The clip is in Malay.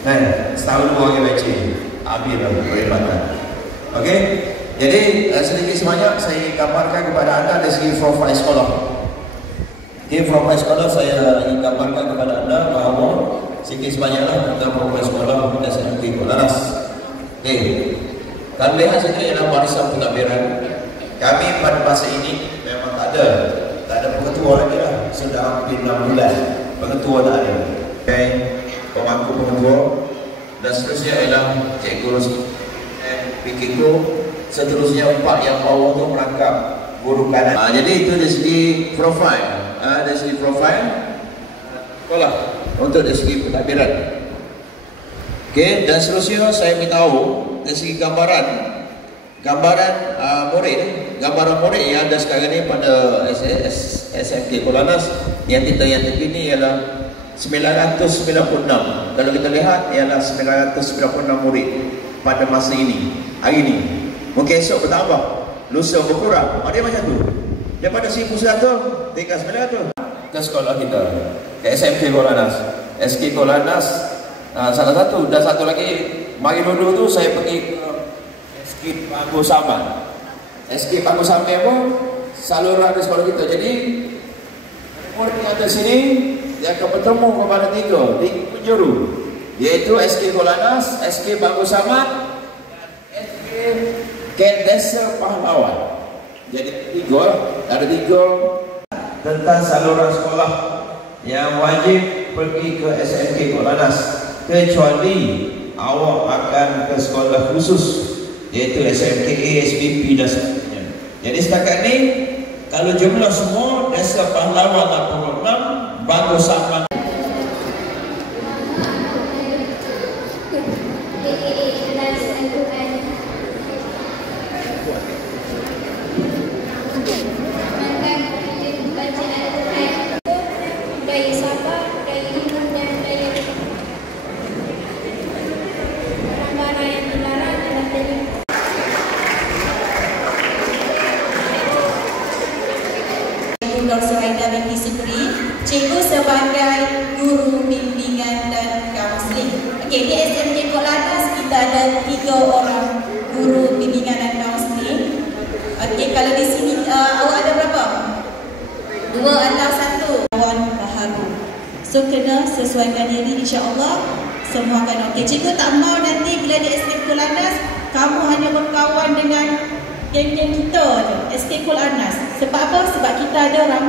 Kan? Setahun 2 kali baca. Habis lah perkhidmatan. Okey. Jadi sedikit sebanyak saya gambarkan kepada anda dari segi profil sekolah. Okey, profil sekolah saya ingin gambarkan kepada anda bahawa sedikit sebanyaklah tentang profil sekolah SMK Kolanas. Okey. Kami lihat sini ialah barisan pentadbiran. Kami pada masa ini memang tak ada pengetua lagi lah. Sudah hampir 6 bulan pengetua tak ada. Okey, pemangku pengetua dan seterusnya ialah cikgu PKKO. Seterusnya 4 yang bawah tu merangkap guru kanan. Jadi itu dari segi profil, dari segi profil sekolah untuk dari segi pentadbiran. Okey, dan seterusnya saya beritahu dari segi gambaran murid yang ada sekarang ni pada SMK Kolanas yang kita yang terkini ialah 996. Kalau kita lihat ialah 996 murid pada masa ini, hari ini. Mungkin esok bertambah, lusa berkurang. Ada macam tu. Daripada 1100 tinggal 900 ke sekolah kita, ke SMK Kolanas, SK Kolanas. Salah satu dan satu lagi mari dulu tu saya pergi ke SK Pagu Saman. SK Pagu Saman pun saluran di sekolah kita. Jadi murid yang ada sini dia akan bertemu kepada 3 di penjuru, iaitu SK Kolanas, SK Pagu Saman dan SK Ken Desa Pahlawan. Jadi 3 tentang saluran sekolah yang wajib pergi ke SMK Kolanas kecuali awak akan ke sekolah khusus, iaitu SMKA, SPP dan sebagainya. Jadi setakat ni kalau jumlah semua Desa Pahlawan 86, Pagu Saman Dr. Aida binti Sukri, cikgu sebagai guru bimbingan dan kaunseling. Okey, di SMK Kolanas kita ada 3 orang guru bimbingan dan kaunseling. Okey, kalau di sini awak ada berapa? 2 atau 1? Kawan baharu. So kena sesuaikan diri, insya-Allah semua akan okey. Cikgu tak mau nanti bila di SMK Kolanas kamu hanya berkawan dengan geng-geng kita je, SK Kolanas. Sebab apa? Sebab kita ada ramai